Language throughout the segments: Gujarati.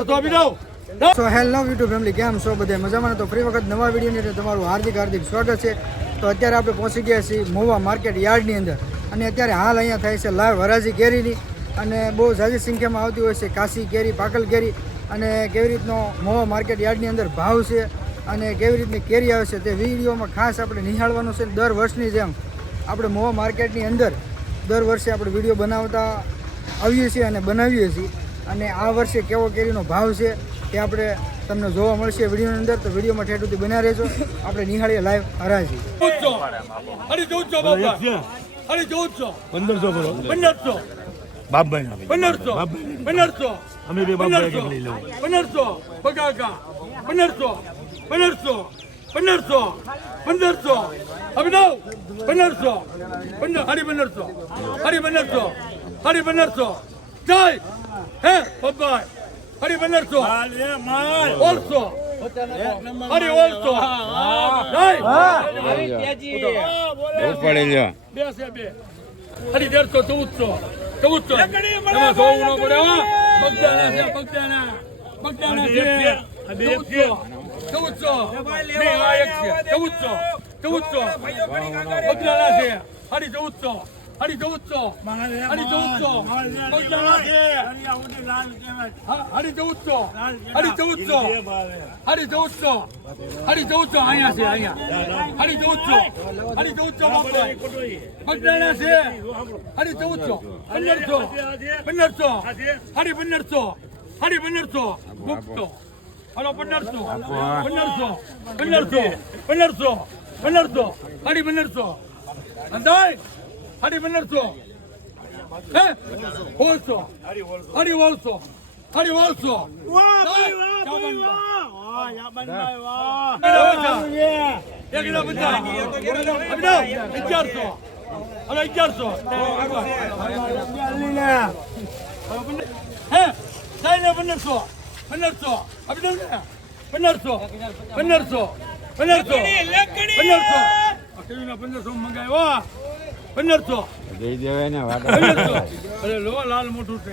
1100 સો હેલો યુટ્યુબ ફેમિલી, કેમ છો બધા મજામાં? તો ફરી વખત નવા વિડીયોની તમારું હાર્દિક સ્વાગત છે. તો અત્યારે આપણે પહોંચી ગયા છીએ મોવા માર્કેટ યાર્ડની અંદર, અને અત્યારે હાલ અહીંયા થાય છે લાઈવ હરાજી કેરીની, અને બહુ ઝાઝી સંખ્યામાં આવતી હોય છે કાશી કેરી, પાકલ કેરી, અને કેવી રીતનો મોવા માર્કેટ યાર્ડની અંદર ભાવ છે અને કેવી રીતની કેરી આવે છે તે વિડીયોમાં ખાસ આપણે નિહાળવાનું છે. દર વર્ષની જેમ આપણે મોવા માર્કેટની અંદર દર વર્ષે આપણે વિડીયો બનાવતા આવીએ છીએ અને બનાવીએ છીએ, અને આ વર્ષે કેવો કેરીનો ભાવ છે તે આપણે તમને જોવા મળશે વિડીયોની અંદર. તો વિડીયોમાં ઠેઠ સુધી બન્યા રહેજો, આપણે નિહાળીએ લાઈવ હરાજી.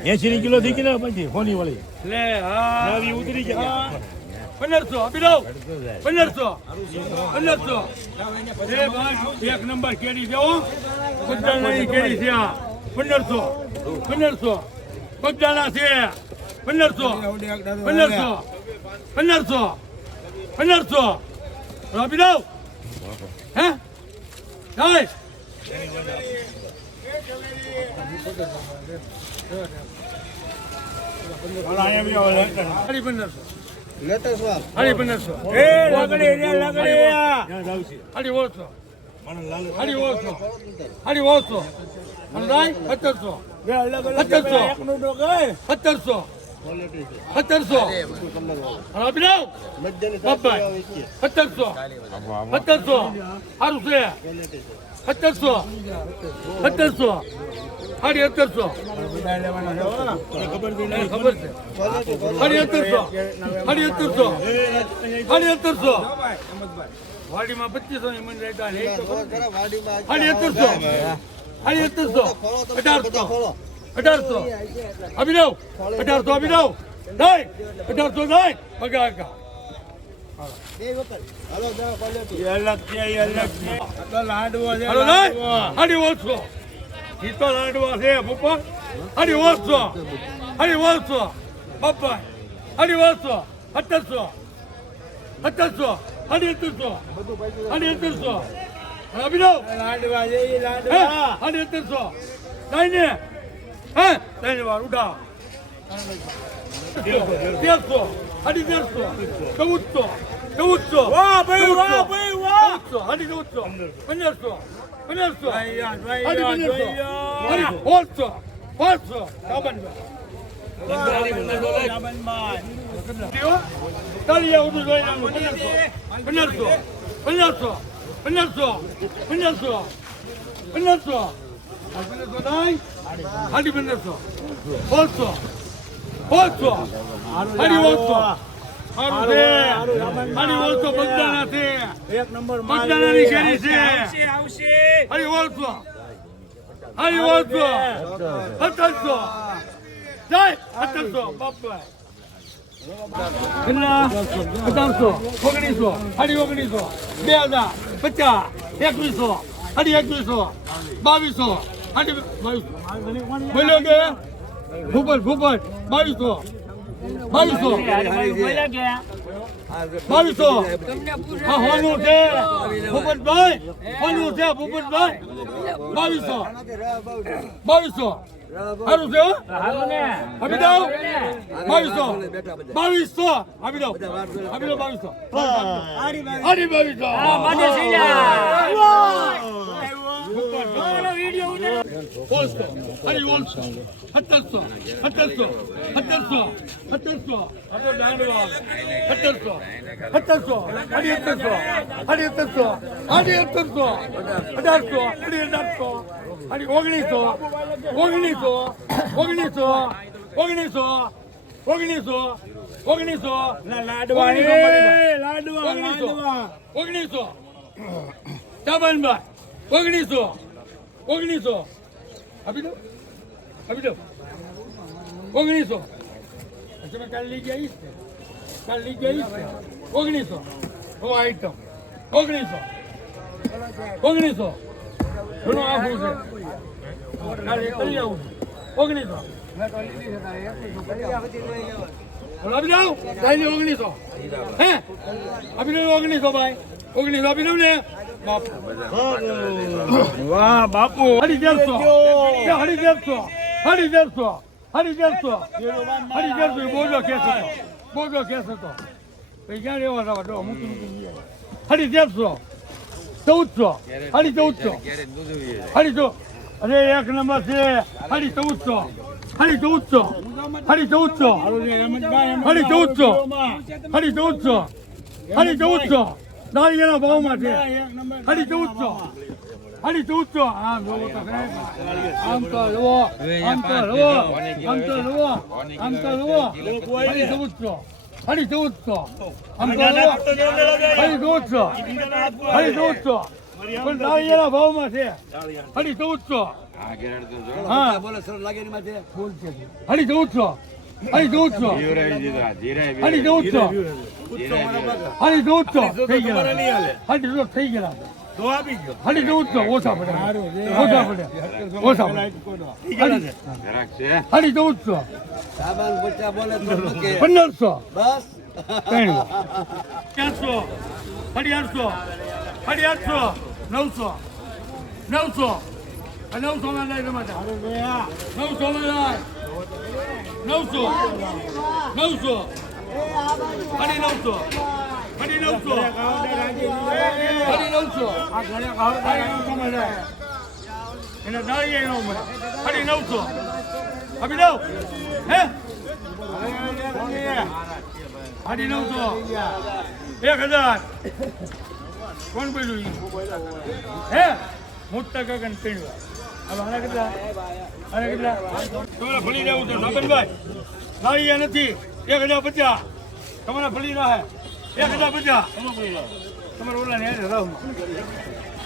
80 કિલો થી કિલો પછી ફોની વાળી લે હા ઉતરી ગયા 1500 એ ભાઈ એક નંબર કેરી દેવો બગદાણાની કેરી છે આ 1500 બગદાણા છે 1500 આપી દઉં. હે ભાઈ વાડીમાં 2500 ની મન રહેતા 1800 આપી દઉં 1800 આપી દઉં. નહીં 1800 નહીં બગા બાપા 1700 આપી દઉં. 1700 નહીં ને હે ત્રણ વાર ઉઠા 1300 1400 વાહ ભાઈ વાહ ભાઈ વાહ 1500 1500 સારું છે હારી ઓળખો બગદાણા છે એક નંબર બગદાણાની કેરી છે હારી ઓળખો 1700 જય 1700 બાપા કેટલા 1800 1900 હારી 1900 2000 50 2100 હારી 2100 2200 હારી 2200 બોલ્યો કે ભૂપત 2200 હા હોનું છે ભૂપતભાઈ હોનું છે ભૂપતભાઈ 2200 સારું છે આપી દઉં 2200 આપી દઉં 2200 હારી 1900 આપી દો 1900 તમે કાલ લઈ ગયા ઈશ ને 1900 ઓ આઈટમ 1900 ઘણો આખું છે કાલે કરી આવું 1900 આપી દઉં કાલે 1900 હે આપી દઉં 1900 ભાઈ 1900 આપી દઉં ને વાહ બાપુ 1150 બોજો કેસ હતો પછી ક્યાં રહેવા હતા તો મૂકી 1150 1400 અરે એક નંબર છે 1400 દાળિયાના ભાવમાં છે 1400 આમ જોવો તો આમ તો જુઓ 1400 પણ દાળિયાના ભાવમાં છે 1400 હા બોલે સર લાગે ની માથે ફૂલ છે 1400 થઈ ગયા ઓછા પડે 1500 બસ 400 900 માં લઈ તમે 900 માં લઈ 900 એને દાળીએ નો મળે 900 આપી દઉં હે 900 1000 કોણ બોલ્યું હે મોટા ગગન પીણવા હવે આના કેટલા તમારે ફળી રહેવું છે સાબનભાઈ દાળીયા નથી 1050 તમારા ફળી રહે 1050 તમારે ઓલા ને રાવ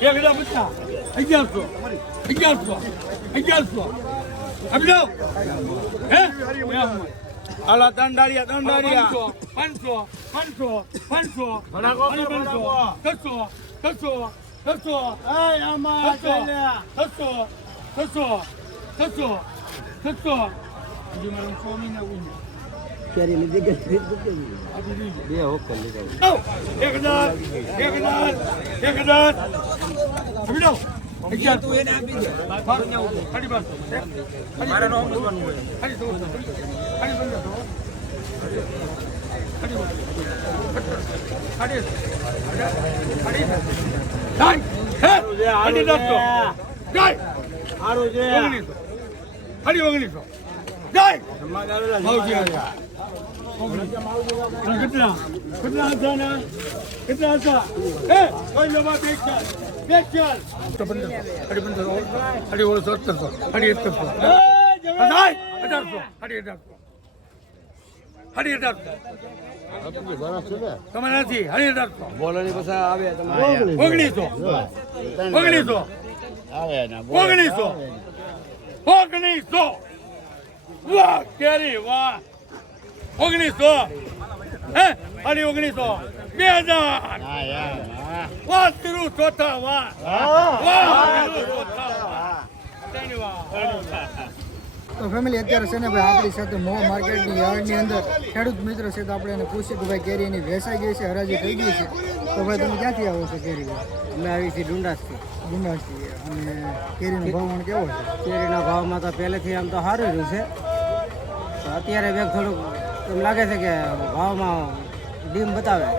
1050 1100 આપી દો હે આલા દંડારિયા 500 કેરી લીધી કે બે હોક કરી લીધા 1000 આપી દો તું એને આપી દે મારા નો બોલવાનું હોય કેટલા હતા હાડી 1800 તમે નથી હાડી 1800 બોલવાની પછી આવે તમારે 1900 વાહ કેરી વાહ 1900 હે હાડી 1900 2000 વાહ તિરુ ચોથા વાહ તો ફેમિલી અત્યારે છે ને ભાઈ આપણી સાથે મોવા માર્કેટની યાર્ડની અંદર ખેડૂત મિત્ર છે તો આપણે એને પૂછીએ કે ભાઈ કેરી એની વેચાઈ ગઈ છે હરાજી થઈ ગઈ છે તો ભાઈ તમે ક્યાંથી આવો છો કેરી? અમે આવી છીએ ડુંડાસથી. અને કેરીનો ભાવ કેવો છે? કેરીના ભાવમાં તો પહેલેથી આમ તો સારું રહ્યું છે. તો અત્યારે વેગ થોડુંક એમ લાગે છે કે ભાવમાં ડીમ બતાવે.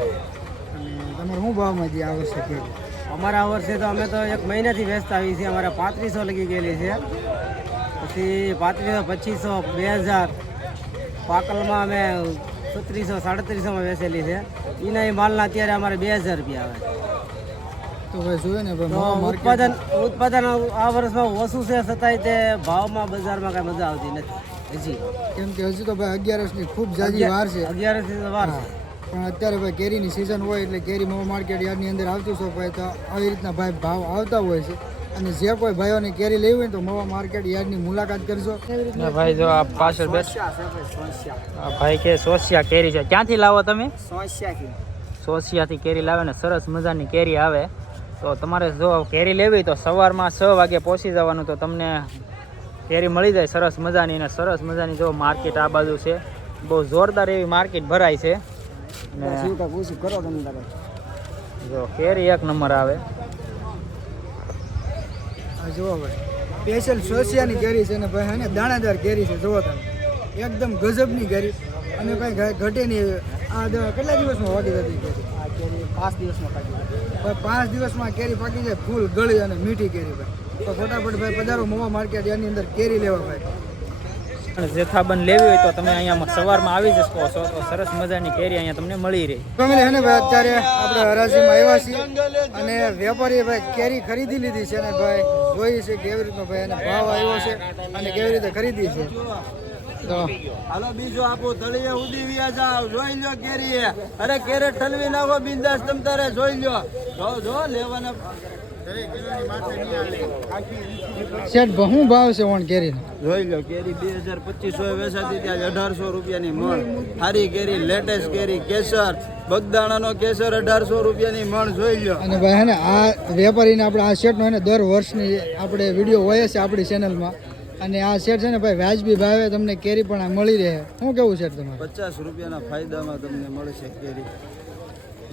અને તમારે શું ભાવમાં જે આવે છે કેરી? અમારા વર્ષે તો અમે તો 1 મહિનાથી વેચતા આવી છીએ. અમારે 3500 લગી ગયેલી છે, પછી 3500, 2500, 2000 પાકલમાં અમે 3600, 3700માં વેચેલી છે. એના માલના અત્યારે અમારે 2000 રૂપિયા આવે. તો ભાઈ જોઈએ ને તો ભાઈ ઉત્પાદન આ વર્ષમાં ઓછું છે, છતાંય તે ભાવમાં બજારમાં કાંઈ મજા આવતી નથી હજી. કેમ કે હજી તો ભાઈ 11ની ખૂબ જાજી વાર છે. 11 થી વાર છે. પણ અત્યારે ભાઈ કેરીની સિઝન હોય એટલે કેરી મોવા માર્કેટ યાર્ડની અંદર આવતી છો ભાઈ તો આવી રીતના ભાઈ ભાવ આવતા હોય છે. અને જે કોઈ ભાઈઓને કેરી લેવી હોય તો મોવા માર્કેટ યાર્ડની મુલાકાત કરજો. ભાઈ જો આ પાછળ બેસ ભાઈ કે સોસિયા કેરી છે. ક્યાંથી લાવો તમે? સોસિયાથી કેરી લાવે ને સરસ મજાની કેરી આવે. તો તમારે જો કેરી લેવી તો સવારમાં 6 વાગે પહોંચી જવાનું, તો તમને કેરી મળી જાય સરસ મજાની. ને સરસ મજાની જો માર્કેટ આ બાજુ છે, બહુ જોરદાર એવી માર્કેટ ભરાય છે. ને જો કેરી 1 નંબર આવે. જુઓ ભાઈ સ્પેશિયલ સોસિયાની કેરી છે ને ભાઈ હે ને દાણાદાર કેરી છે. જુઓ તમે એકદમ ગજબની કેરી. અને ભાઈ ઘટે નહીં. આ કેટલા દિવસમાં વાગી જતી કેરી? આ કેરી 5 દિવસમાં પાકી જાય. ભાઈ 5 દિવસમાં કેરી પાકી જાય, ફૂલ ગળી અને મીઠી કેરી ભાઈ. તો ફટાફટ ભાઈ પધારો મોવા માર્કેટ યાર્ડની અંદર કેરી લેવા ભાઈ. જથ્થાબંધ લેવી હોય તો તમે અહીંયા સવારમાં આવી જશો તો સરસ મજાની કેરી અહીંયા તમને મળી રહી. ફેમિલી હે ને ભાઈ અત્યારે આપણે હરાજીમાં આવ્યા છીએ અને વેપારીએ ભાઈ કેરી ખરીદી લીધી છે ને ભાઈ જોઈ છે કેવી રીતનો ભાઈ એને ભાવ આવ્યો છે અને કેવી રીતે ખરીદી છે. તો હાલો બીજો આપો તળિયે ઉડી વ્યા જાવ. જોઈ લો કેરી. અરે કેરેટ ઠલવી નાખો બિંદાસ તમ તારે. જોઈ લો જો લેવાના શેઠ શું ભાવ છે ઓણ કેરીનો? જોઈ લો કેરી 2200 વેચાતી ત્યાં 1800 રૂપિયાની મણ. હારી કેરી, લેટેસ્ટ કેરી, કેસર, બગદાણાનો કેસર 1800 રૂપિયાની મણ. જોઈ લો. અને ભાઈ હે ને આ વેપારીને આપણે આ શેઠનો હે ને દર વર્ષની આપણે વિડીયો હોય છે આપણી ચેનલમાં. અને આ શેઠ છે ને ભાઈ વાજબી ભાવે તમને કેરી પણ આ મળી રહે. શું કેવું છે તમારે? 50 રૂપિયાના ફાયદામાં તમને મળશે કેરી.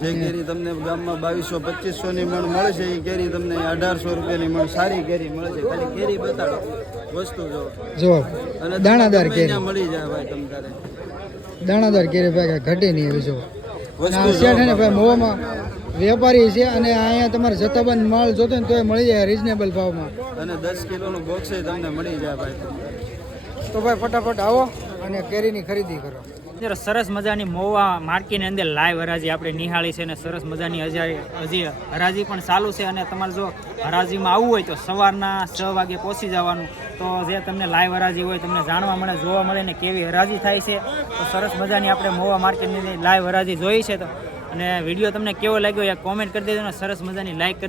જે કેરી તમને ગામમાં 2200-2500 ની મણ મળે છે, એ કેરી તમને 1800 રૂપિયાની મણ સારી કેરી મળે છે. ખાલી કેરી બતાડો, વસ્તુ જો અને દાણાદાર કેરી મળી જાય ભાઈ તમ તારે. દાણાદાર કેરી ભાઈ ઘટે નહીં એવી જો. આ શેઠ છે ને ભાઈ મોવામાં વેપારી છે અને અહીંયા તમારે જથ્થાબંધ માલ જોતો ને તોય મળી જાય રિઝનેબલ ભાવમાં. અને 10 કિલોનું બોક્સ તમને મળી જાય ભાઈ. તો ભાઈ ફટાફટ આવો અને કેરીની ખરીદી કરો. સરસ મજાની મોવા માર્કેટની અંદર લાઈવ હરાજી આપણે નિહાળી છે. અને સરસ મજાની હજી હરાજી પણ ચાલુ છે. અને તમારે જો હરાજીમાં આવવું હોય તો સવારના 6 વાગે પહોંચી જવાનું. તો જે તમને લાઈવ હરાજી હોય તમને જાણવા મળે, જોવા મળે ને કેવી હરાજી થાય છે. તો સરસ મજાની આપણે મોવા માર્કેટની લાઈવ હરાજી જોઈ છે. તો અને વિડીયો તમને કેવો લાગ્યો એ કોમેન્ટ કરી દેજો ને સરસ મજાની લાઈક કરી દેજો.